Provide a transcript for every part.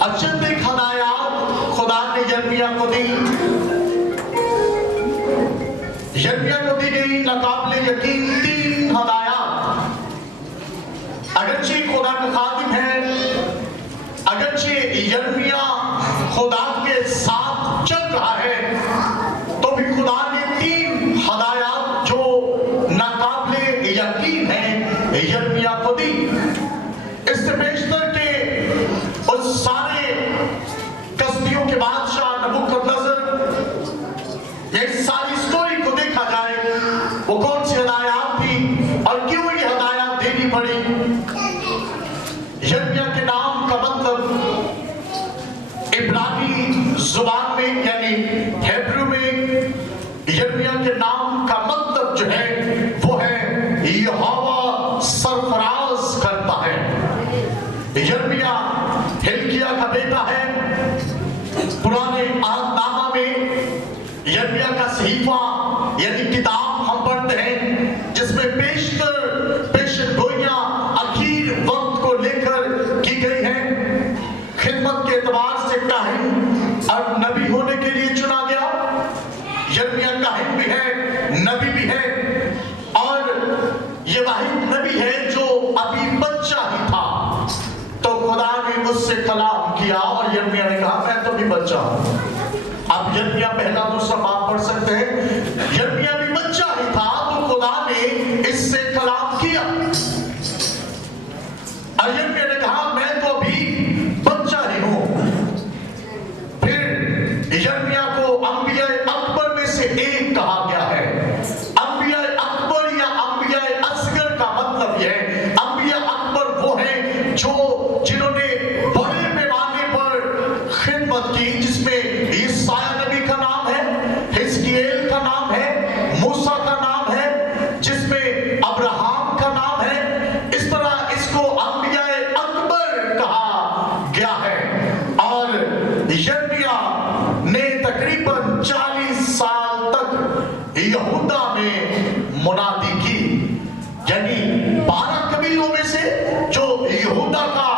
اچھے ہدایات خدا نے یرمیہ کو دی، یرمیہ کو دی گئی ناقابل یقین 3 ہدایات۔ اگرچہ خدا کا خادم ہے، اگرچہ یرمیہ خدا کے ساتھ چل رہا ہے، تو بھی خدا نے 3 ہدایات جو ناقابل یقین ہیں یرمیہ کو دی۔ اس سے بیشتر کہ اس سارے کسبیوں کے بادشاہ نبوکدنصر، یہ ساری سٹوری کو دیکھا جائے وہ کون سی ہدایات تھی اور کیوں یہ ہدایات دینی پڑی۔ یرمیہ کے نام کا مطلب عبرانی زبان میں یعنی ہیبرو میں یرمیہ کے نام کا مطلب جو ہے وہ ہے یہوہ سرفراز کرتا ہے۔ یرمیہ ہلکیہ کا بیٹا ہے۔ پرانے عہد نامہ میں یرمیہ کا صحیفہ یعنی کتاب ہم پڑھتے ہیں جس میں بیشتر پیشن گوئیاں اخیر وقت کو لے کر کی گئی ہیں۔ خدمت کے اعتبار سے کاہن اور نبی ہونے کے لیے چنا گیا۔ یرمیہ کاہن بھی ہے، نبی بھی ہے، اور یہ واحد نبی ہے جو ابھی بچہ ہی تھا۔ تو خدا نے اس سے کلام کیا اور یرمیہ نے کہا میں تو بھی بچہ ہوں۔ اب یرمیہ پہلا دوسرا باب پڑھ سکتے ہیں۔ یرمیہ بھی بچہ ہی تھا تو خدا نے اس سے کلام کیا اور یرمیہ نے کہا میں تو ابھی بچہ ہی ہوں۔ پھر یرمیہ کو انبیاء اکبر میں سے ایک کہا گیا ہے۔ انبیاء اکبر یا انبیاء اصغر کا مطلب یہ ہے انبیاء اکبر وہ ہیں جنہوں نے بڑے پیمانے پر خدمت کی، جس میں عیسیٰ نبی کا نام ہے، حزقیل کا نام ہے، موسیٰ کا نام ہے، جس میں ابراہم کا نام ہے۔ اس طرح اس کو انبیاء اکبر کہا گیا ہے۔ اور یرمیہ نے تقریباً 40 سال تک یہودا میں منادی کی، یعنی 12 قبیلوں میں سے جو یہودا کا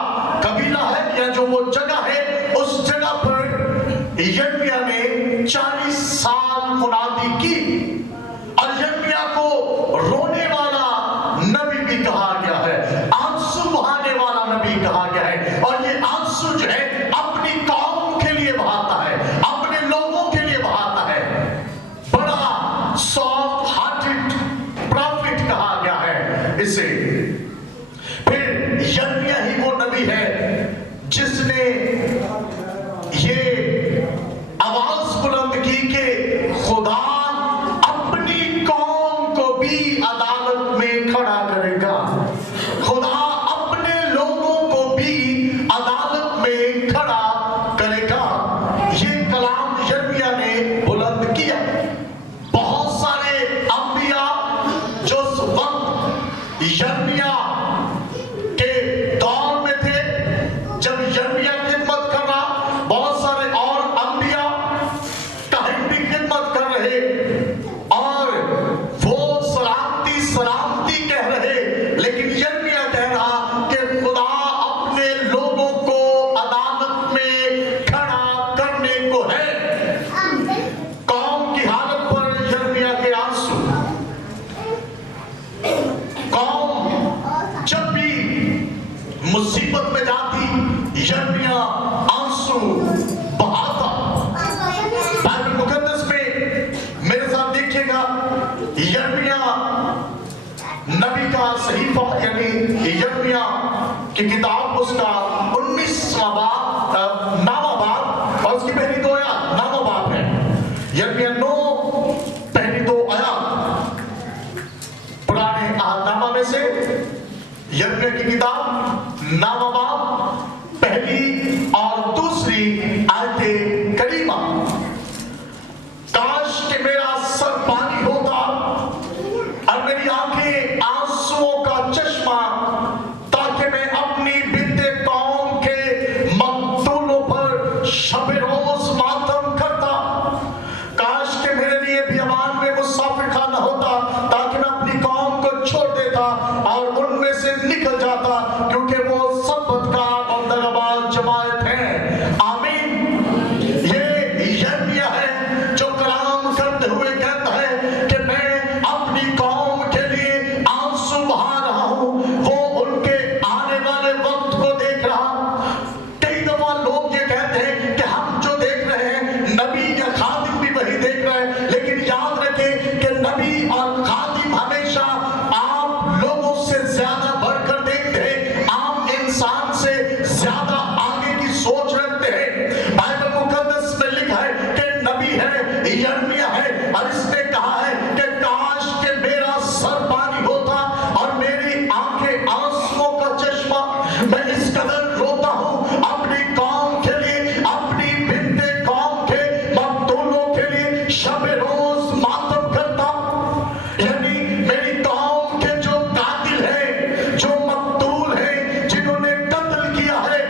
قبیلہ ہے یا جو وہ جگہ ہے اس جگہ پر یرمیہ نے 40 سال منادی کی۔ اور یرمیہ کو رونے والا نبی بھی کہا گیا ہے، آنسو بہانے والا نبی کہا گیا ہے۔ اور یہ آنسو جو ہے اپنی قوم کے لیے بہاتا ہے، اپنے لوگوں کے لیے بہاتا ہے۔ بڑا سافٹ ہارٹڈ پروفٹ کہا گیا ہے اسے۔ پھر یرمیہ ہی وہ نبی ہے جس نے یہ آواز بلند کی کہ خدا اپنی قوم کو بھی عدالت میں کھڑا کرے گا، خدا اپنے لوگوں کو بھی عدالت میں کھڑا کرے گا۔ یہ کلام یرمیہ نے بلند کیا۔ بہت سارے انبیاء جو اس وقت یرمیہ کے دور میں تھے جب یرمیہ خدمت کر رہا، بہت سارے اور انبیاء کاہن بھی خدمت کر رہے اور وہ سلامتی سلامتی کہہ رہے، لیکن یرمیہ کہہ رہا کہ خدا اپنے لوگوں کو عدالت میں کھڑا کرنے کو ہے۔ قوم کی حالت پر یرمیہ کے آنسو، قوم جب بھی مصیبت میں جاتی یرمیہ آنسو بہاتا۔ بائبل مقدس میں میرے ساتھ دیکھیے گا یرمیہ نبی کا صحیفہ یعنی یرمیہ کی کتاب، اس کا 19واں باب، 9واں باب اور اس کی پہلی 2 آیات 9واں باب ہے۔ یرمیہ 9 پہلی 2 آیات پرانے عہد نامہ میں سے یرمیہ کی کتاب 9واں باب پہلی اور دوسری آیت کریمہ۔ کاش کہ میرا سر پانی ہوتا اور میری آنکھیں آنسوؤں کا چشمہ، تاکہ میں اپنی بنت قوم کے مقتولوں پر شب روز ماتم کرتا۔ کاش کہ میرے لیے بیابان میں مسافر خانہ ہوتا، تاکہ میں اپنی قوم کو چھوڑ دیتا اور ان میں سے نکل جاتا، کیونکہ وہ سے زیادہ آگے کی سوچ رکھتے ہیں۔ بائبل مقدس میں لکھا ہے کہ نبی ہے، یرمیہ ہے، اور اس نے کہا ہے کہ کاش کہ میرا سر پانی ہوتا اور میری آنکھیں آنسوؤں کا چشمہ، میں اس قدر روتا ہوں اپنی قوم کے لیے، اپنی بنت قوم کے مقتولوں کے لیے شب روز ماتم کرتا۔ یعنی میری قوم کے جو قاتل ہیں، جو مقتول ہیں، جنہوں نے قتل کیا ہے،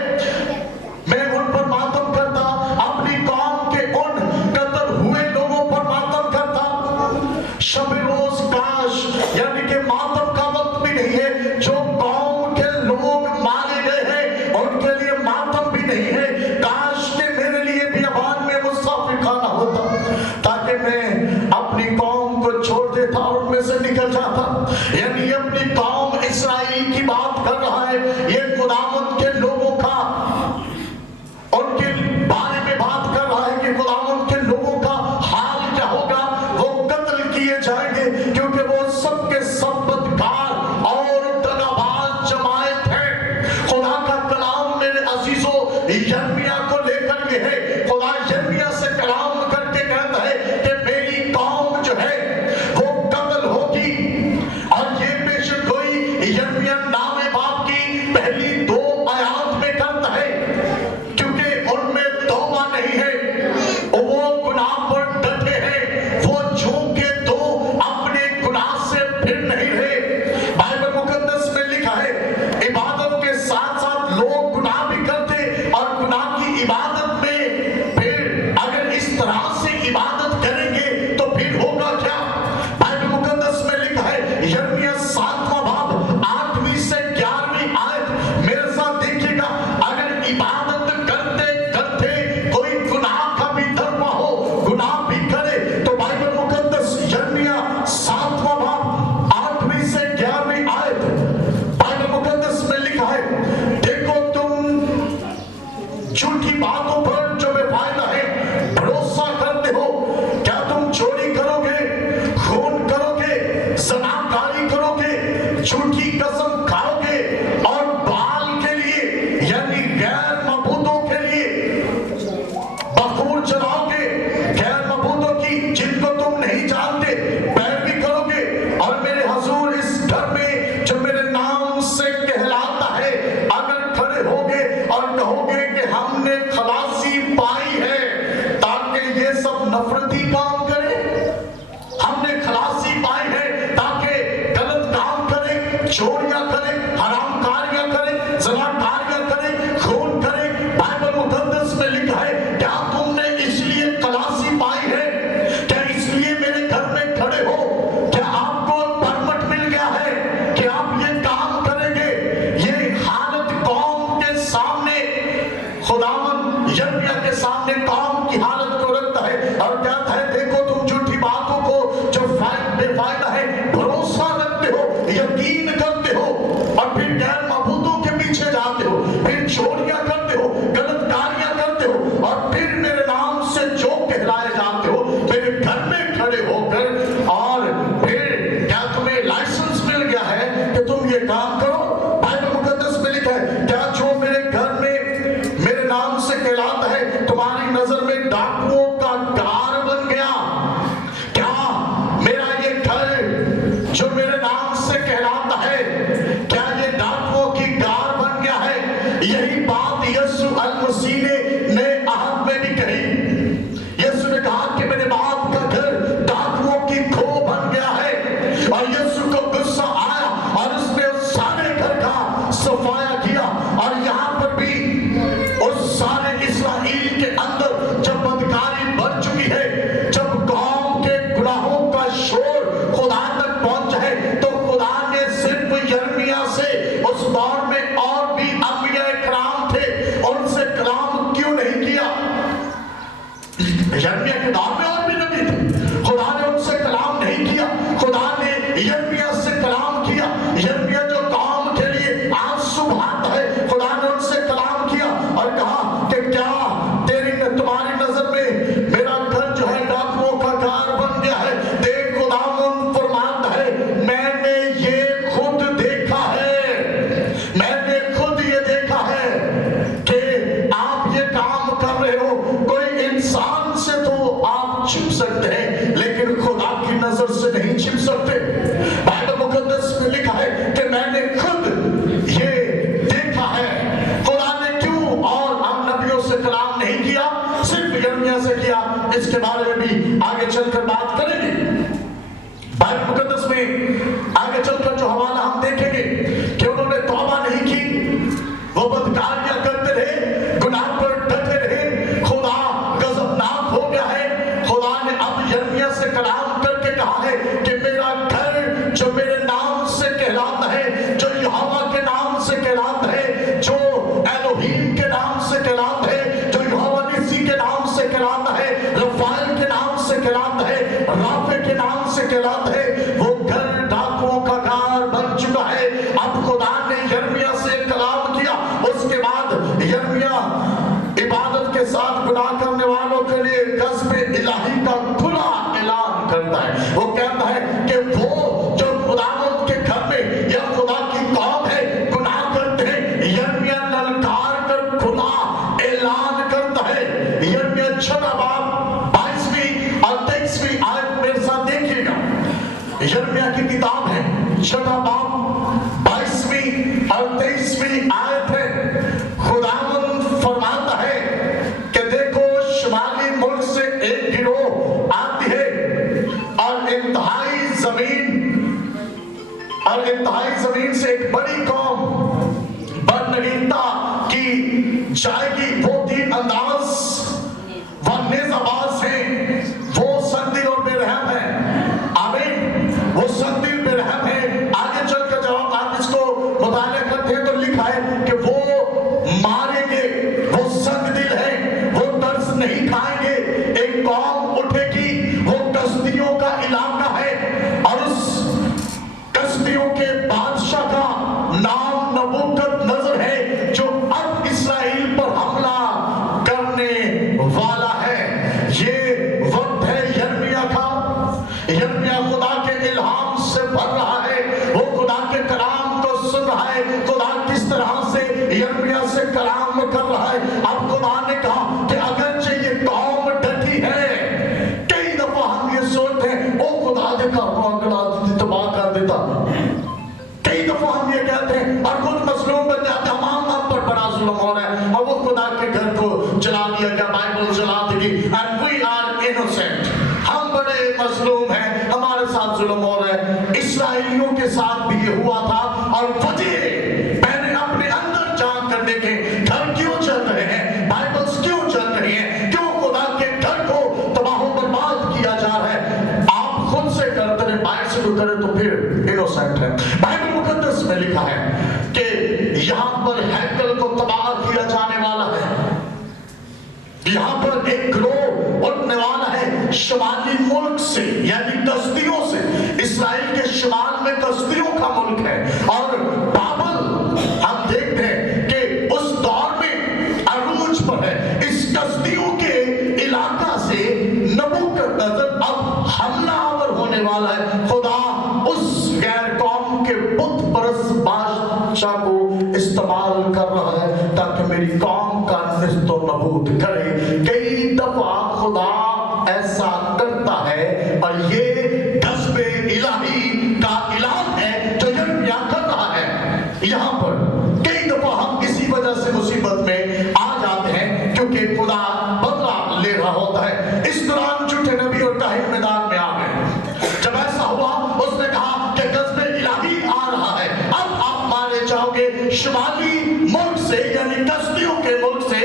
میں ان پر ماتم کرتا، اپنی قوم کے ان قتل ہوئے لوگوں پر ماتم کرتا۔ شب روز کاش، یعنی کہ ماتم کا وقت بھی نہیں ہے، جو قوم کے لوگ مارے گئے ہیں ان کے لیے ماتم بھی نہیں ہے، کاش کہ میرے لیے بیابان میں مسافر خانہ ہوتا تاکہ میں اپنی قوم کو چھوڑ دیتا اور ان میں سے نکل جاتا۔ یعنی اپنی قوم اسرائیل کی بات کر رہا ہے، یہ خداوند کے لوگوں کا، ان کے بارے میں بات کر رہا ہے کہ خداوند کے لوگوں کا حال کیا ہوگا۔ وہ قتل کیے جائیں گے کیونکہ وہ سب کے سب بدکار اور دغاباز جماعت ہے۔ خدا کا کلام میرے عزیزوں یرمیہ کو لے کر یہ ہے، خدا یرمیہ سے کلام کر کے کہتا ہے کہ میری قوم جو ہے وہ قتل ہوگی۔ اور یہ پیشن گوئی یرمیہ نامے باپ کی پہلی 2 آیات میں کرتا ہے، کیونکہ ان میں توبہ نہیں ہے، وہ گناہ پر ڈٹے ہیں، وہ جھوکے تو اپنے گناہ سے پھر نہیں رہے۔ بائبل مقدس میں لکھا ہے عبادت کے ساتھ ساتھ لوگ گناہ بھی کرتے، اور گناہ کی عبادت میں پھر اگر اس طرح سے عبادت کریں گے تو پھر ہوگا کیا؟ بائبل مقدس میں لکھا ہے یرمیہ 7واں باب 8ویں سے 11ویں آیت، میرے ساتھ دیکھیے گا، اگر عبادت کرتے کرتے کوئی گناہ کا بھی درپا ہو، گناہ بھی کرے، تو بائبل مقدس یرمیہ 7واں باب 8ویں سے 11ویں آیت، بائبل مقدس میں لکھا ہے دیکھو تم جھوٹی باتوں پر جو بے فائدہ ہے بھروسہ کرتے ہو، کیا تم چوری کرو گے، خون کرو گے، زناکاری کرو گے، جھوٹی قسم کھاؤ گے، اور بال کے لیے یعنی غیر معبودوں کے لیے بخور چلاؤ گے، غیر معبودوں کی جن کو تم نہیں جانتے پیروی کرو گے، اور میرے حضور اس گھر میں جو میرے نام سے کہلاتا ہے اگر کھڑے ہوگے اور کہو گے کہ ہم نے خلاصی پائی ہے، تاکہ یہ سب نفرتی کام کریں، ہم نے خلاصی پائی ہے تاکہ غلط کام کریں، چوریاں کریں، حرام کاریاں کریں، زناکاریاں کریں، خون کریں۔ بائبل مقدس میں لکھا ہے کیا تم نے اس لیے خلاصی پائی ہے؟ کیا اس لیے میرے گھر میں کھڑے ہو؟ کیا آپ کو پرمٹ مل گیا ہے کہ آپ یہ کام کریں گے؟ یہ حالت قوم کے سامنے، خداوند یرمیہ کے سامنے قوم کی حالت کو رکھتا ہے اور کہتا ہے دیکھو تم جھوٹی باتوں کو جو بے فائدہ ہے بھروسہ رکھتے ہو، یقین کرتے ہو، اور پھر غیر معبودوں کے پیچھے جاتے ہو، پھر چوریاں کرتے ہو، غلط کاریاں کرتے ہو، اور پھر میرے نام سے جو کہلائے جاتے ہو میرے گھر میں کھڑے ہو کر، اور پھر کیا تمہیں لائسنس مل گیا ہے کہ تم یہ کام کرو؟ بائبل مقدس میں لکھا ہے کیا جو میرے گھر میں میرے نام سے کہلاتا ہے تمہاری نظر میں ڈاکوؤں کا گھر بن گیا؟ کیا میرا یہ گھر جو میرے نام سے کہلاتا ہے کیا یہ ڈاکوؤں کی گھر بن گیا ہے؟ یہی بات یسوع المسیح نے عہد میں بھی کہی۔ یسوع نے کہا کہ میرے باپ کا گھر ڈاکوؤں کی کھو بن گیا ہے، اور یسوع کو غصہ آیا اور اس نے اس سارے گھر کا صفایا کیا، اور یہاں پر بھی اس سارے اسرائیل کے اندر جب بدکاری بڑھ چکی ہے، جب قوم کے گناہوں کا شور خدا تک پہنچا ہے، تو خدا نے صرف یرمیہ سے اس دور میں اور بھی انبیاء کرام تھے ان سے کلام کیوں छठा बाब 22वीं और 23वीं आयत है। खुदावंद फरमाता है कि देखो शुमाली मुल्क से एक गिरोह आती है और इंतहाई जमीन से एक बड़ी कौम बदनगीता की जाएगी। वो तीन अंदाज व नेज़ाबाज हैं, वो संदिल और बेरहम है। आमीन। वो संदिल बेरहम है। आगे चलकर जब आप इसको मुताला करते हैं तो लिखा है कि वो मारेंगे, वो संदिल है, वो तरस नहीं खाएंगे। एक कौम उठेगी, वो कसदियों का इलाका है और उस कसदियों के बादशाह का नाम नबूकदनेस्सर है, जो अब इस्राएल पर हमला करने वाला है। ये वक्त है यिर्मयाह का। यिर्मयाह खुदा के इल्हाम से भर रहा है, वो खुदा के कलाम को सुन रहा है। खुदा किस तरह से यिर्मयाह से कलाम कर रहा है। अब खुदा ने कहा कि अगरचे ये कौम डटी है, कई दफा हम ये सोचते हैं ओ खुदा दे घर को अगला तबाह कर देता। कई दफा हम ये कहते हैं और खुद मजलूम बन जाते हैं, हम पर बड़ा जुल्म हो रहा है और वो खुदा के घर को जला दिया गया, बाइबल जला देगी। एंड वी आर इनोसेंट, हम बड़े मजलूम हैं, हमारे साथ जुल्म हो रहा है। इस्राएलियों के साथ भी ये हुआ था और वजह मैंने अपने अंदर जान कर देखे घर क्यों चल रहे हैं, बाइबल्स क्यों चल रही हैं, क्यों खुदा के घर को तबाह बर्बाद किया जा रहा है। आप खुद से करते रहे, बाहर से तो करे तो फिर इनोसेंट है। बाइबल मुकद्दस में लिखा है कि यहाँ पर हैकल को तबाह किया जाने वाला है। यहाँ पर एक ग्रोह उठने वाला है शुमाली मुल्क से, यानी कसदियों से। इस्राएल के शुमाल में कसदियों का मुल्क है और बाबल हम देखते हैं कि उस दौर में अरूज पर है। इस कसदियों के इलाका से नबूकदनेस्सर अब हमलावर होने वाला है। खुदा उस गैर कौम के बुत परस्त बादशाह को इस्तेमाल कर रहा है ताकि मेरी कौम का निस्तो नबूद करे। कई दफा खुदा ऐसा करता है और ये गज़्बे इलाही का ऐलान है जो यिर्मयाह कर रहा है। यहाँ पर कई दफा हम इसी वजह से मुसीबत में आ जाते हैं क्योंकि खुदा बदला ले रहा होता है। इस दौरान झूठे नबी और काहिन मैदान में आ गए। जब ऐसा हुआ उसने कहा कि गज़्बे इलाही आ रहा है, अब आप मारे जाओगे। शुमाली मुल्क से यानी कसदियों के मुल्क से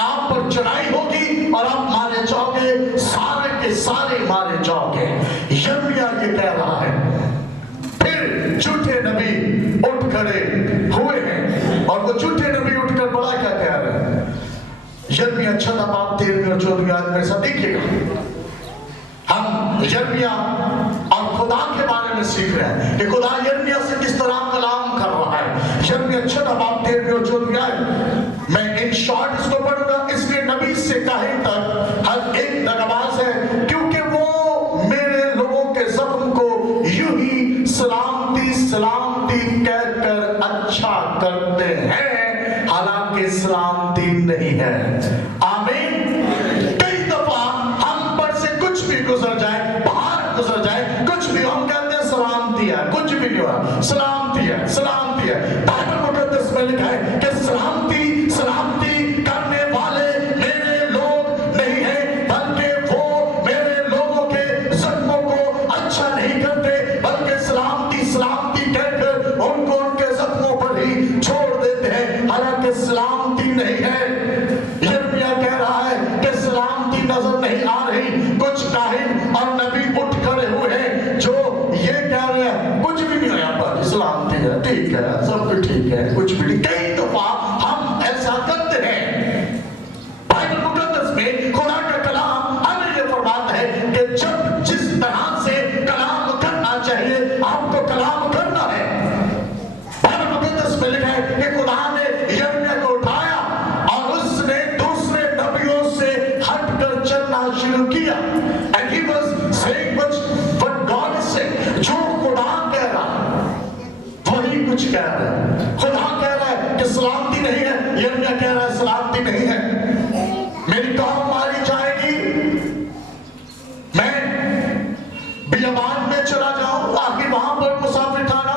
आप पर चढ़ाई होगी और आप मारे जाओगे, सारे के सारे मारे जाओगे। यिर्मयाह ये कह रहा है। फिर झूठे नबी उठ खड़े हुए हैं और वो झूठे नबी उठकर बड़ा क्या कह रहे हैं। यिर्मयाह 6 बाब 13 और 14 आयत में सब देखिएगा। हम यिर्मयाह और खुदा के बारे में सीख रहे हैं कि खुदा यिर्मयाह से किस तरह कलाम कर रहा है। यिर्मयाह 6 बाब 13 और 14 आयत मैं इन शॉर्ट इसको पढ़ूंगा, इसलिए नबी से काहिन तक हर एक दगाबाज है, क्योंकि वो मेरे लोगों के जख्म को यूं ही सलामती सलामती कहकर अच्छा करते हैं, हालांकि सलामती नहीं है। आमीन। कई दफा हम पर से कुछ भी गुजर जाए, बाहर गुजर जाए, कुछ भी हम कहते हैं सलामती है, कुछ भी नहीं हुआ, सलामती है, सलामती है। बाइबल मुकद्दस में लिखा है कि सलामती सलामती करने वाले मेरे लोग नहीं हैं, बल्कि वो मेरे लोगों के जख्मों को अच्छा नहीं करते, बल्कि सलामती सलामती कहकर उनको उनके जख्मों पर ही छोड़ देते हैं, हालांकि सलामती नहीं है। यिर्मयाह कह रहा है कि सलामती नजर नहीं आ रही। कुछ काहिन और नबी उठ खड़े हुए हैं जो ये कह रहे हैं कुछ भी नहीं है, यहाँ पर सलामती है, ठीक है, सब कुछ ठीक है, कुछ भी नहीं। कई दफा हम ऐसा करते हैं। बाइबल मुकद्दस में खुदा का कलाम हमें ये फरमाता है कि जब जिस तरह से कलाम करना चाहिए आपको कलाम करना है। बाइबल मुकद्दस में लिखा है कि खुदा ने यिर्मयाह को उठाया और उसने दूसरे नबियों से हटकर चलना शुरू किया। And he was saying what God is saying. जो खुदा कह रहा है वही कुछ कह रहा है। खुदा कह रहा है कि सलामती नहीं है, यिर्मयाह कह रहा है सलामती नहीं है। मेरी कौम मारी जाएगी, मैं बियाबान में चला जाऊं, आखिर वहां पर मुसाफिर खाना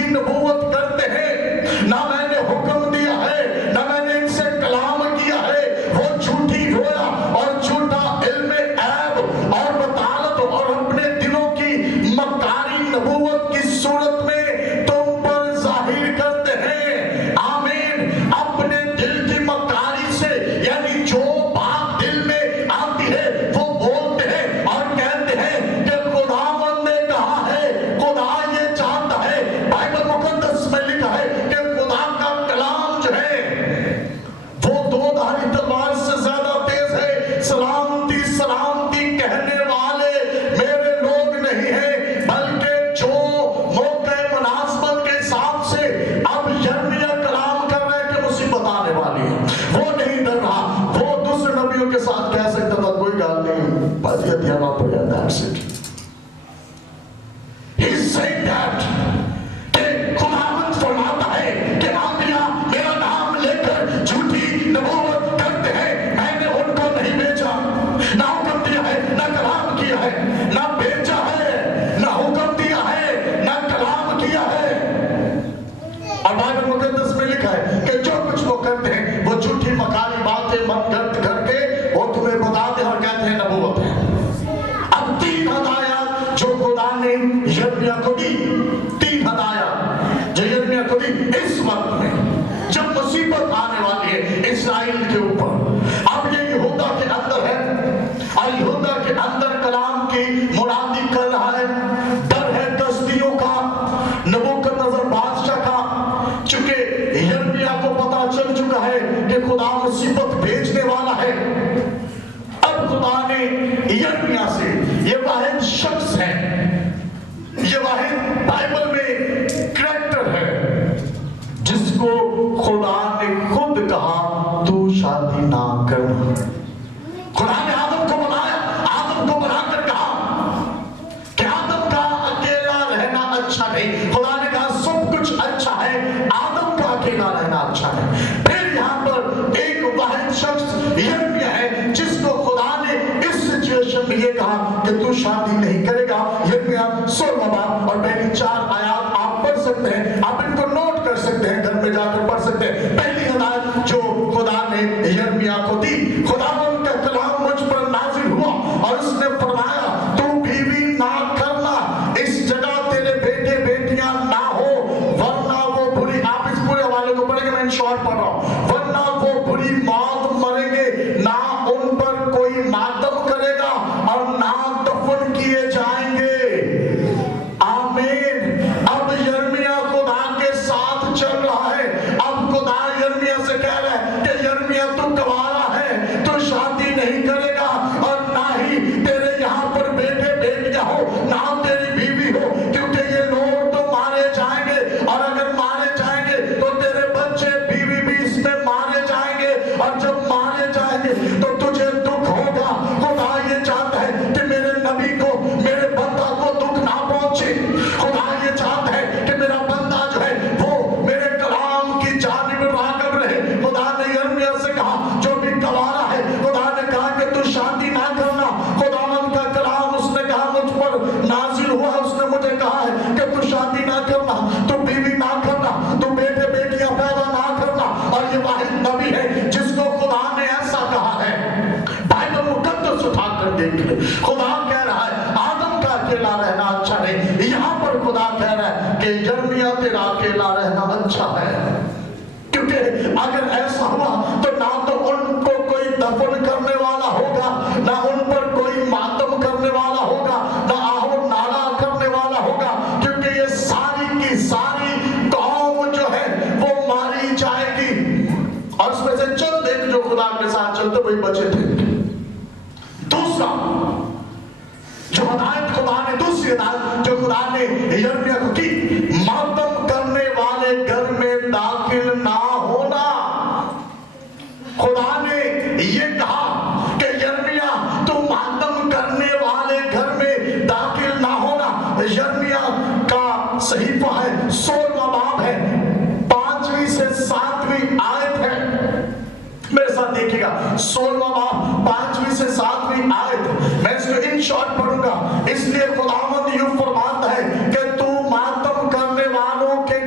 झूठी नबूवत करते हैं, ना मैंने हुक्म दिया है, ना मैंने इनसे कलाम किया है। वो झूठी रोया और झूठा इल्म ऐब और बतालत और अपने दिलों की मकारी नबूवत की सूरत में तुम पर जाहिर करते हैं। आमीन। अपने दिल की मकारी से, यानी जो बात दिल में आती है वो बोलते हैं और कहते हैं कि खुदावंद ने कहा है, खुदा ये चाहता है। बाइबल मुकद्दस में लिखा है कि खुदा का कलाम जो है वो दो धारी तलवार से ज्यादा तेज है। सलामती सलामती कहने वाले मेरे लोग नहीं है, बल्कि जो मौके मुनासबत के हिसाब से अब यिर्मयाह कलाम कर रहे हैं कि मुसीबत आने वाली है, वो नहीं डर रहा। वो दूसरे नबियों के साथ कह सकता था कोई गल नहीं, बस ये ध्यान पड़ जाता है। He said that कि खुदावंद फरमाता है कि अंबिया मेरा नाम लेकर झूठी नबूवत करते हैं, मैंने उनको नहीं भेजा, ना हुक्म दिया है, ना कलाम किया है, ना भेजा है, ना हुक्म दिया है, ना कलाम किया है। और बाइबल मुकद्दस में लिखा है कि जो कुछ वो करते हैं वो झूठी मकारी बातें मनगढ़ंत करके वो तुम्हें बताते हैं और कहते हैं नबूवत है। अब 3 हदायत जो खुदा ने यिर्मयाह को दी, 3 हदायत जो यिर्मयाह को दी इस वक्त में जब मुसीबत आने वाली है इस्राएल के ऊपर। अब ये यहूदा के अंदर है और यहूदा के अंदर कलाम की मुरादी कर रहा है। डर है कसदियों का, नबूकदनेस्सर बादशाह का, चूंकि यिर्मयाह को पता चल चुका है कि खुदा मुसीबत भेजने वाला है। अब खुदा ने यिर्मयाह से, ये वाहिद शख्स है, ये वाहिद बाइबल में कैरेक्टर है जिसको खुदा ने खुद कहा तू शादी ना करना। खुदा ने आदम को बनाया, आदम को बनाकर कहा कि आदम का अकेला रहना अच्छा नहीं। खुदा ने कहा सब कुछ अच्छा है, आदम का अकेला रहना अच्छा है। फिर यहाँ पर एक वाहिद शख्स यिर्मयाह है जिसको खुदा ने इस सिचुएशन में ये कहा कि तू शादी नहीं करेगा। यिर्मयाह 16वां बाब और पहली 4 आयत आप पढ़ सकते हैं, आप इनको नोट कर सकते हैं, घर में जाकर पढ़ सकते हैं। पहली हदायत जो खुदा ने यिर्मयाह को दी, खुदावंद का कलाम मुझ पर नाजिल हुआ और उसने फरमाया तू बीवी ना करना, इस जगह तेरे बेटे बेटियां ना हो, वरना वो बुरी, आप इस पूरे हवाले को पढ़ेंगे, मैं इन शॉर्ट पढ़ रहा हूं, वरना वो बुरी मौत मरेंगे, ना उन पर कोई मातम करेगा और ना दफन किए जाएंगे। आमीन। अब यिर्मयाह खुदा के साथ चल रहा है। अब खुदा यिर्मयाह से कह रहा है कि यिर्मयाह तू गवारा है, तू शादी नहीं करेगा और ना ही तेरे यहाँ पर बेटे बेटियां हो, ना तेरी बीवी हो, क्योंकि ये लोग तो मारे जाएंगे और अगर मारे जाएंगे तो तेरे बच्चे बीवी भी इसमें मारे जाएंगे और जब मारे जाएंगे तो तुझे दुख होगा। खुदा ये चाहता है कि मेरे नबी को, मेरे बंदा को दुख ना पहुंचे। खुदा ये चाहता है कि मेरा बंदा जो है वो मेरे कलाम की जानिब राग़िब रहे। खुदा ने यिर्मयाह से कहा जो भी गवारा है, खुदा ने कहा कि तू शादी ना करना। खुदावंद का कलाम उसने कहा मुझ पर नाजिल हुआ, उसने मुझे कहा है कि तू शादी ना करना, तू बीवी ना करना, तू बेटे बेटियां पैदा ना करना। और ये वाहिद नबी है जिसको खुदा ने ऐसा कहा है। बाइबल मुकद्दस उठाकर देख ले, खुदा कह रहा है आदम का अकेला रहना अच्छा नहीं। यहाँ पर खुदा कह रहा है कि यिर्मयाह तेरा अकेला रहना अच्छा है, क्योंकि अगर ऐसा हुआ तो ना तो उनको कोई दफन करने वाला होगा, ना उन पर कोई मातम करने वाला होगा, ना आहो नाला करने वाला होगा, क्योंकि ये सारी की सारी कौम जो है वो मारी जाएगी। और उसमें से चंद एक जो खुदा के साथ चलते वही बचे थे। दूसरा जो हदायत खुदा ने, दूसरी हदायत जो खुदा ने यिर्मयाह को की, मातम करने वाले घर में दाखिल ना होना। खुदा ने ये कहा कि यिर्मयाह तुम मातम करने वाले घर में दाखिल ना होना। यिर्मयाह का सहीफा है, 16वां बाब है, 5वीं से 7वीं आयत है। मेरे साथ देखिएगा, 16वां बाब 5वीं से 7वीं आयत। मैं इसको इन शॉर्ट पढ़ूंगा, इसलिए खुदावंद यूं फरमाता है कि तू मातम करने वालों के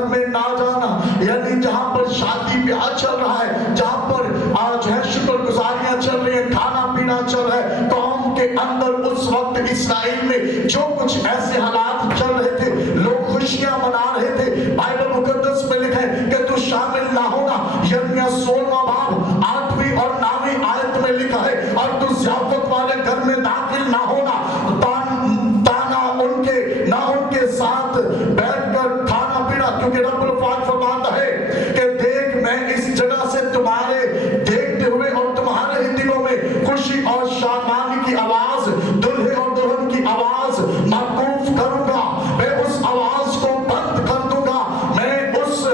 घर में ना जाना, यानी जहां पर शादी ब्याह चल रहा है, जहां पर आज है शुक्रगुजारियां चल रही है, खाना पीना चल रहा है, कौम के अंदर उस वक्त इस्राएल में जो कुछ ऐसे हालात चल रहे थे, लोग खुशियां मना रहे थे। बाइबल मुकद्दस में लिखा है कि तू शामिल ना होना। यिर्मयाह 16वां बाब 8वीं और 9वीं आयत में लिखा है, और तू ज़ियाफत वाले घर में दाखिल ना होना, ना उनके साथ बैठकर खाना पीना, क्योंकि रब्बुल पाक फरमाता है कि देख मैं इस जगह से तुम्हारे देखते हुए और तुम्हारे दिलों में खुशी और शादमानी की आवाज, दुल्हे और दुल्हन की आवाज मौकूफ करूंगा। मैं उस आवाज को बंद कर दूंगा, मैं उस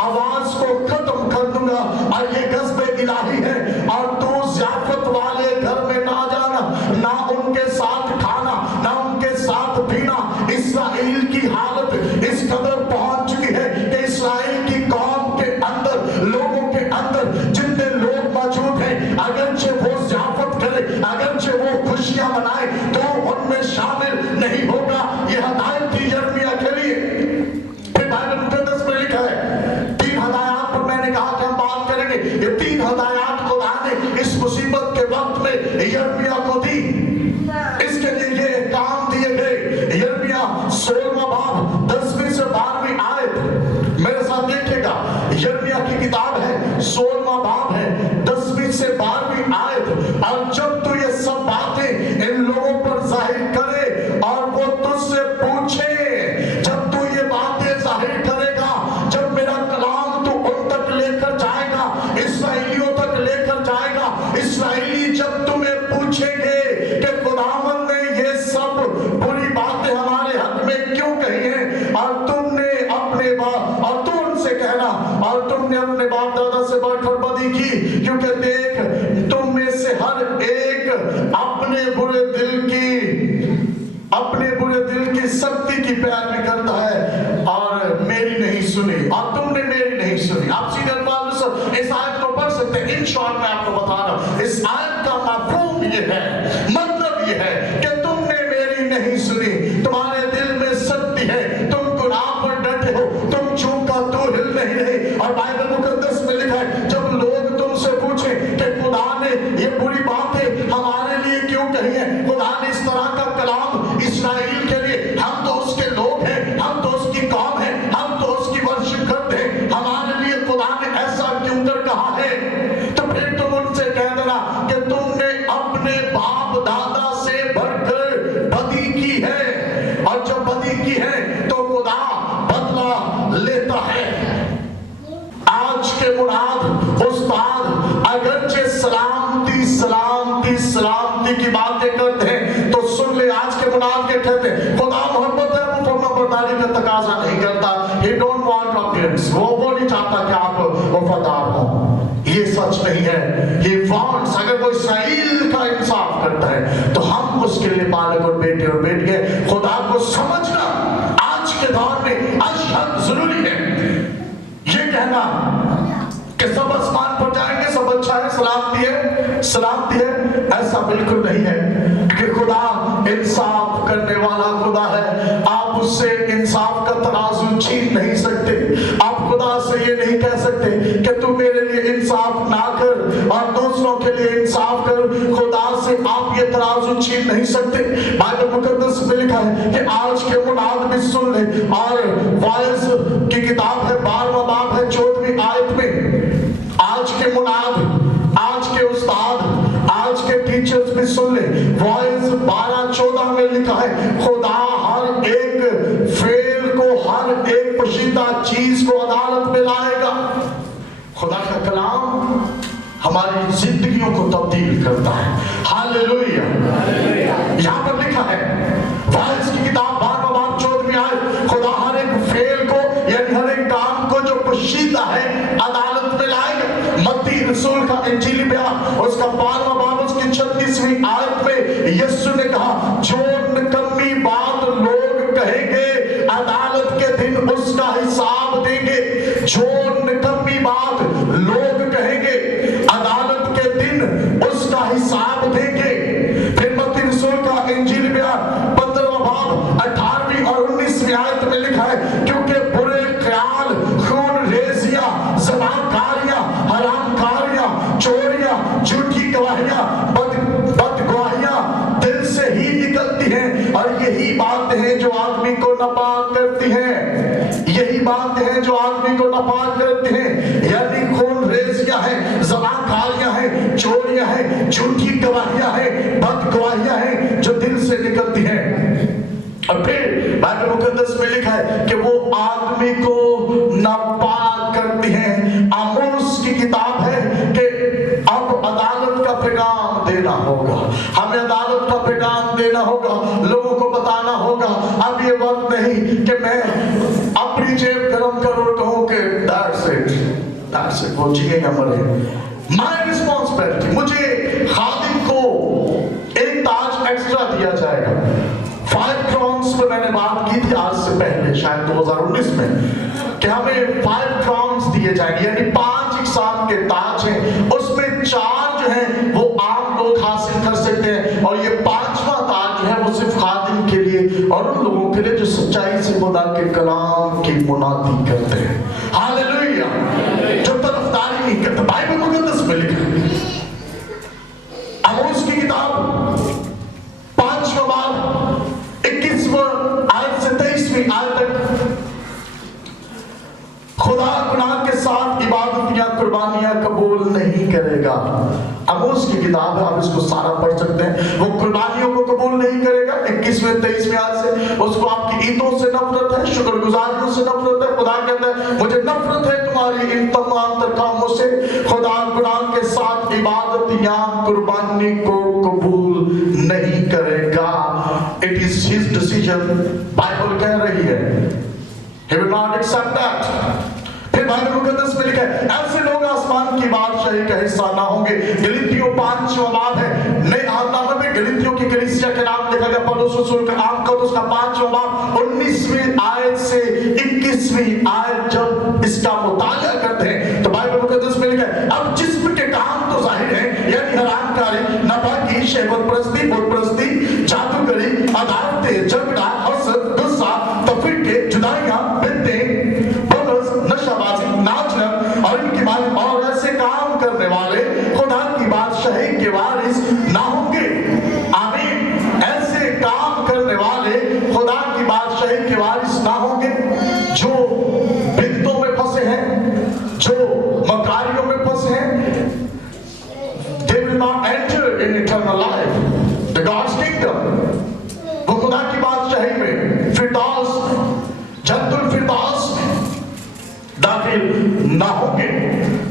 आवाज को खत्म कर दूंगा। और ये गज़्ब इलाही है। और तू ज़ियाफत वाले घर में ना जाना, ना उनके साथ खाना, ना उनके साथ पीना। इस्राएल की हालत इस कदर पहुंच चुकी है कि इस्राएल की कौम के अंदर, लोगों के अंदर जितने लोग मौजूद हैं, अगरचे वो ज़ियाफत करे, अगरचे वो खुशियां मनाए, तो उनमें शामिल नहीं होगा। ये हदायत थी यिर्मयाह के लिए। फिर बाइबल मुकद्दस में लिखा है 3 हदायत पर मैंने कहा कि हम बात करेंगे। ये 3 हदायत खुदा ने इस मुसीबत के वक्त में यिर्मयाह को दी। इसके लिए ये काम दिए गए। यिर्मयाह 16वां बाब 10वीं से 12वीं आयत मेरे साथ देखिएगा। यिर्मयाह की किताब है, 16वां बाब है, 10वीं से 12वीं आयत। और जब तू ये सब बातें इन लोगों पर जाहिर करे और वो तुझसे पूछे, जब तू ये बातें जाहिर करेगा, जब मेरा कलाम तू उन तक लेकर जाएगा, इस्राएलियों तक लेकर जाएगा, इस्राएली जब तुम्हें पूछेंगे कि खुदावंद ने ये सब बुरी बातें हमारे हक में क्यों कही हैं, और तुमने अपने बाप, और तू उनसे कहना, और तुमने अपने बाप दादा से बढ़कर बदी की, क्योंकि देख तुम में से हर एक अपने बुरे दिल की शक्ति की पैरवी करता है, और मेरी नहीं सुनी, और तुमने मेरी नहीं सुनी। आप सीधे अल्फाज में इस आयत को पढ़ सकते हैं। इन शॉर्ट में आपको बता रहा हूं, इस आयत का मफहूम ये है, मतलब ये है कि तुमने मेरी नहीं सुनी, तुम्हारे दिल में शक्ति है, तुम गुनाह पर डटे हो, तुम चूका तो हिल नहीं रहे। और बाइबल मुकद्दस में लिखा है, जब लोग तुमसे पूछे कि खुदा ने ये बुरी बातें हमारे लिए क्यों कही है, खुदा ने इस तरह का कलाम इस्राएल के लिए, हम तो उसके लोग हैं, हम तो उसकी कौम है, हम तो उसकी वर्शिप करते हैं, हमारे लिए खुदा ने ऐसा क्यों कर कहा है, तो फिर तुम उनसे कह देना कि तुमने अपने बाप दादा से बढ़कर बदी की है, और जब बदी की है तो खुदा बदला लेता है। आज के मुराद उस्ताद अगरचे सलामती सलामती सलामती की बातें करते हैं, तो सुन ले, आज के मुराद के कहते हैं खुदा मोहब्बत है, वो फर्माबरदारी का तकाजा नहीं करता। He don't want obedience, वो नहीं चाहता कि आप वफादार हो। ये सच नहीं है। He wants, अगर वो इस्राएल का इंसाफ करता है तो हम उसके लिए बालक और बेटे और बेटियां, खुदा को समझना आज के दौर में अशद जरूरी है। ये कहना कि सब आसमान पर जाएंगे, सब अच्छा है, सलामती है, ऐसा बिल्कुल नहीं है। कि खुदा इंसाफ करने वाला खुदा है, आप उससे इंसाफ का तराजू छीन नहीं सकते। आप खुदा से ये नहीं कह सकते कि तू मेरे लिए इंसाफ ना कर और दूसरों के लिए इंसाफ कर। खुदा से आप ये तराजू छीन नहीं सकते। बाइबल मुकद्दस में लिखा है कि आज के मुनाद भी सुन ले, और वाइज की किताब है 12वां बाब है 14वीं आयत में, आज के मुनाद, आज के उस्ताद, आज के टीचर्स भी सुन ले। वॉइस 12-14 में लिखा है खुदा हर एक फेल को, हर एक पोशीदा चीज को अदालत में लाएगा। खुदा का कलाम हमारी जिंदगियों को तब्दील करता है। हालेलुया। यहाँ पर लिखा है वॉइस की किताब 12वां बाब 14वीं आयत, खुदा हर एक फेल को, यानी हर एक काम को जो पोशीदा है, अदालत में लाएगा। मत्ती रसूल का इंजील बयान उसका 12वां बाब उसकी 36वीं आयत में यीशु ने कहा, जो निकम्मी बात लोग कहेंगे अदालत के दिन उसका हिसाब देंगे। जो निकम्मी बात लोग कहेंगे अदालत के दिन उसका हिसाब देंगे। फिर मत्ती रसूल का इंजील बयान 15वां बाब 18वीं और 19वीं आयत में लिखा है, क्योंकि बुरे ख्याल جھوٹی گواہیاں بد گواہیاں دل سے ہی نکلتی ہیں، اور یہی بات ہے جو آدمی کو ناپاک کرتی ہیں، یہی بات ہے جو آدمی کو ناپاک کرتی ہیں، یعنی خون ریزیاں ہیں، زبان کاریاں ہیں، چوریاں ہیں، جھوٹی گواہیاں ہیں، بد گواہیاں ہیں جو دل سے نکلتی ہیں۔ اور پھر بائبل مقدس میں لکھا ہے کہ وہ آدمی کو ناپاک کرتی ہیں۔ آموس کی کتاب ہے کہ اب عدالت کا پیغام دینا ہوگا، ہمیں عدالت کا پیغام دینا ہوگا، لوگوں کو بتانا ہوگا۔ اب یہ وقت نہیں کہ میں اپنی جیب گرم کروں اور کہوں کہ that's it، وہ جیے یا مرے۔ My responsibility، مجھے خادم کو ایک تاج ایکسٹرا دیا جائے گا۔ 5 crowns پہ میں نے بات کی تھی آج سے پہلے، شاید 2019 میں، کہ ہمیں 5 crowns دیے جائیں گے، یعنی 5 اقسام کے تاج ہیں، اس میں 4 جو ہیں وہ عام لوگ حاصل کر سکتے ہیں، اور یہ 5واں تاج جو ہے وہ صرف خادم کے لیے اور ان لوگوں کے لیے جو سچائی سے خدا کے کلام کی منادی کرتے ہیں۔ ہاللیلویہ، جو طرفداری نہیں کرتے۔ بائبل مقدس میں لکھا ہے، آموس کی کتاب 5واں باب 21واں آیت سے 23ویں آیت تک، خدا گناہ کے ساتھ عبادت یا قربانیاں قبول نہیں کرے گا۔ آموس کی کتاب ہے، آپ اس کو سارا پڑھ سکتے ہیں۔ وہ قربانیوں کو قبول نہیں کرے گا، 21ویں 23ویں آیت سے۔ اس کو آپ کی عیدوں سے نفرت ہے، شکر گزاریوں سے نفرت ہے۔ خدا کہتا ہے مجھے نفرت ہے تمہاری ان تمام تر کاموں سے۔ خدا گناہ کے ساتھ عبادت یا قربانی کو قبول نہیں کرے گا۔ It is his decision، Bible کہہ رہی ہے۔ He will not accept that۔ پھر بائبل مقدس میں لکھا ہے ایسے لوگ آسمان کی بادشاہی کا حصہ نہ ہوں گے۔ گلتیوں 5واں باب ہے، نئے عہد نامے میں گلتیوں کی کلیسیا کے نام لکھا گیا، پولس رسول کا عام کا 5واں باب 19ویں آیت سے 21ویں آیت جب اس کا مطالعہ کرتے ہیں تو بائبل مقدس میں لکھا ہے اب جسم کے کام تو ظاہر ہیں، یعنی حرام کاری، ناپاکی، شہوت پرستی، بت پرستی، جادوگری، عداوتیں، جھگڑا، حسد، غصہ، تفرقے، جدائیاں، بدعتیں، بغض، نشہ بازی، ناچنا اور ان کی بات، اور ایسے کام کرنے والے خدا کی بادشاہی کے وارث نہ ہوں گے۔ آمین۔ ایسے کام کرنے والے خدا کی بادشاہی کے وارث نہ ہوں گے جو بدعتوں میں پھنسے ہیں، جو مکاریوں میں پھنسے ہیں۔ They will not enter in eternal life, the God's kingdom۔ وہ خدا کی بادشاہی میں، فردوس، جنت الفردوس داخل نہ ہوں گے۔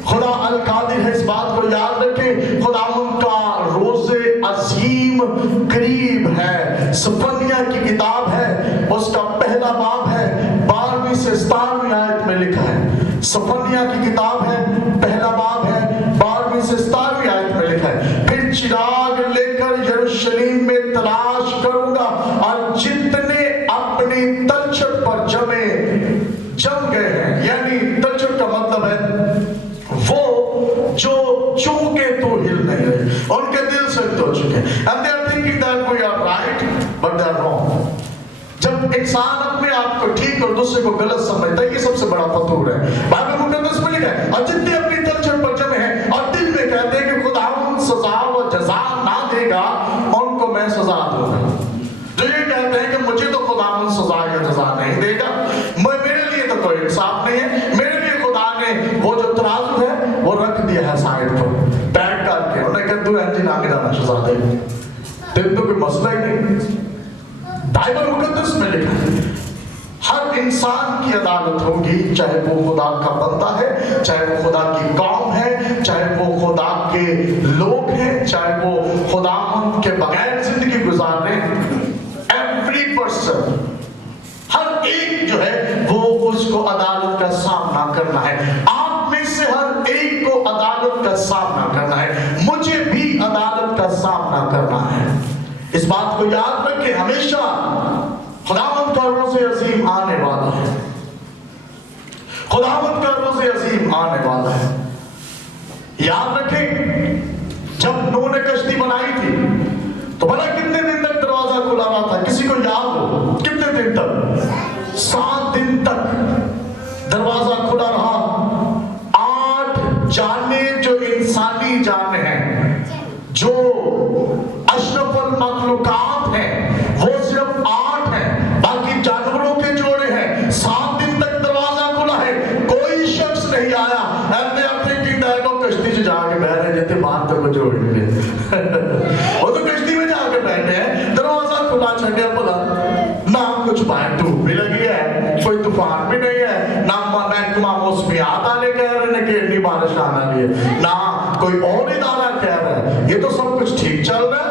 خدا القادر ہے، اس بات کو یاد رکھیں، خدا ان کا روز عظیم قریب ہے۔ صفنیہ کی کتاب ہے، اس کا پہلا باب ہے، 12ویں سے 17ویں آیت میں لکھا ہے۔ صفنیہ کی کتاب ہے، پہلا باب ہے، 12ویں سے 17ویں آیت میں لکھا ہے پھر چراغ لے کر یروشلیم میں تلاش کروں گا، اور جتنے اپنی تلچھٹ پر جم گئے ہیں، یعنی تلچھٹ کا مطلب ہے وہ جو چونکے تو ہل نہیں رہے، ان کے دل سے تو چکے ہیں، and they are thinking that we are right but they are wrong۔ جب انسان اپنے آپ کو ٹھیک اور دوسرے کو غلط سمجھتا ہے، یہ سب سے بڑا فطور ہے۔ بائبل مقدس میں لکھا ہے اور جتنے اپنی تلچھٹ پر جمے ہیں اور دل میں کہتے ہیں کہ خدا ان سزا و جزا نہ دے گا، ان کو میں سزا دوں گا۔ جو یہ کہتے ہیں کہ مجھے تو خدا ان سزا یا جزا نہیں دے گا، میرے لیے تو کوئی انصاف نہیں ہے، میرے لیے خدا نے وہ جو ترازو ہے وہ رکھ دیا ہے سائڈ پر پیک کر کے، انہوں نے کہا تو انجین آگے جانا سزا دے گا، تم تو کوئی مسئلہ ہی نہیں۔ بائبل مقدس میں لکھا ہے ہر انسان کی عدالت ہوگی، چاہے وہ خدا کا بندہ ہے، چاہے وہ خدا کی قوم ہے، چاہے وہ خدا کے لوگ ہیں، چاہے وہ خدا ان کے بغیر زندگی گزار رہے ہیں۔ ایوری پرسن، ہر ایک جو ہے وہ اس کو عدالت کا سامنا کرنا ہے۔ آپ میں سے ہر ایک کو عدالت کا سامنا کرنا ہے، مجھے بھی عدالت کا سامنا کرنا ہے۔ اس بات کو یاد رکھیں، ہمیشہ خداوند کا روز عظیم آنے والا ہے، خداوند کا روز عظیم آنے والا ہے۔ یاد رکھیں جب نوح نے کشتی بنائی تھی تو بھلا کتنے دن تک دروازہ کھلا رہا تھا؟ کسی کو یاد ہو کتنے دن تک؟ 7 دن تک دروازہ کھلا رہا۔ 8 جانیں جو انسانی جانیں ہیں मखलूकात हैं वो सिर्फ 8 हैं, बाकी जानवरों के जोड़े हैं। 7 दिन तक दरवाजा खुला है, कोई शख्स नहीं आया। एंड आप थिंकिंग दैट वो कश्ती से जाके बैठ रहे जैसे बात तक वो जोड़ ले वो तो कश्ती में जाके बैठे हैं, दरवाजा खुला छड़िया भला ना कुछ बाहर धूप भी लगी है, कोई तूफान भी नहीं है, ना महकमा मौसमियात वाले कह रहे हैं कि इतनी बारिश आने वाली है, ना कोई और इदारा कह रहा है, ये तो सब कुछ ठीक चल रहा है।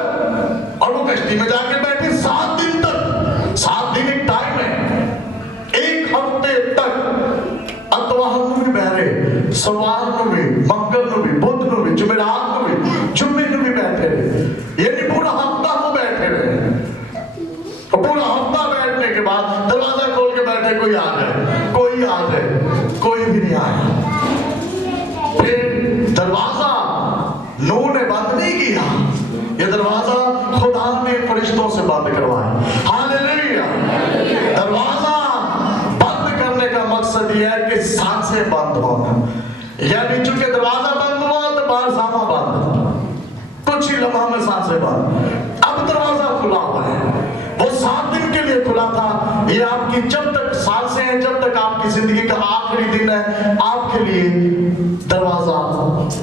और वो कश्ती में जाके बैठे 7 दिन तक। 7 दिन एक टाइम है, 1 हफ्ते तक अतवार ਨੂੰ ਵੀ ਬਹਿਰੇ, ਸਵਾਰ ਨੂੰ ਵੀ, ਮੰਗਲ ਨੂੰ ਵੀ, ਬੁੱਧ ਨੂੰ ਵੀ, ਜੁਮੇਰਾਤ ਨੂੰ ਵੀ, ਜੁਮੇ ਨੂੰ ਵੀ बैठे रहे, यानी पूरा हफ्ता वो बैठे रहे। और पूरा हफ्ता बैठने के बाद दरवाजा खोल के बैठे, कोई आ जाए, कोई आ जाए, कोई भी नहीं आया। फिर दरवाजा नूह ने बंद नहीं किया, ये दरवाजा खुदा ने फरिश्तों से बंद करवाया। हालेलुया। दरवाजा बंद करने का मकसद यह है कि सांसें बंद होना, यानी चूंकि दरवाजा बंद हुआ तो बाहर सामा बंद, कुछ ही लम्हा में सांसें बंद। अब दरवाजा खुला हुआ है, वो 7 दिन के लिए खुला था। ये आपकी जब तक सांसें हैं, जब तक आपकी जिंदगी का आखिरी दिन है, आपके लिए दरवाजा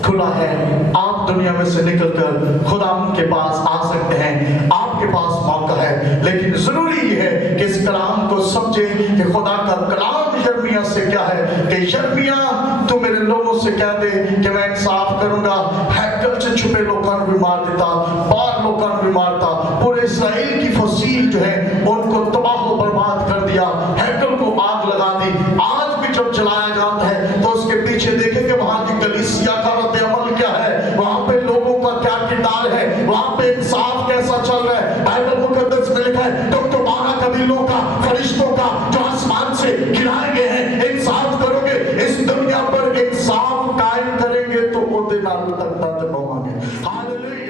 खुला है। आप दुनिया में से निकलकर खुदा के पास आ सकते हैं, आपके पास मौका है। लेकिन जरूरी ये है कि इस कलाम को समझे कि खुदा का कलाम यिर्मयाह से क्या है कि यिर्मयाह तू मेरे लोगों से कह दे कि मैं इंसाफ करूंगा। हैकल से छुपे लोगों को भी मार देता, बाहर लोगों को भी मारता, पूरे इस्राएल की फसील जो है उनको तबाह बर्बाद कर दिया, हैकल को आग लगा दी। आज भी जब जलाया जाता है तो उसके पीछे देखेंगे वहां की कलीसिया का रद्द अमल क्या है, वहां पे लोगों का क्या किरदार है, वहां पे इंसाफ कैसा चल रहा है। बाइबल मुकद्दस में लिखा है तुम तुम्हारा कबीलों का, फरिश्तों का जो आसमान से गिराए गए हैं इंसाफ करोगे, इस दुनिया पर इंसाफ कायम करेंगे तो वो दिन तक पाओगे। हालेलुया।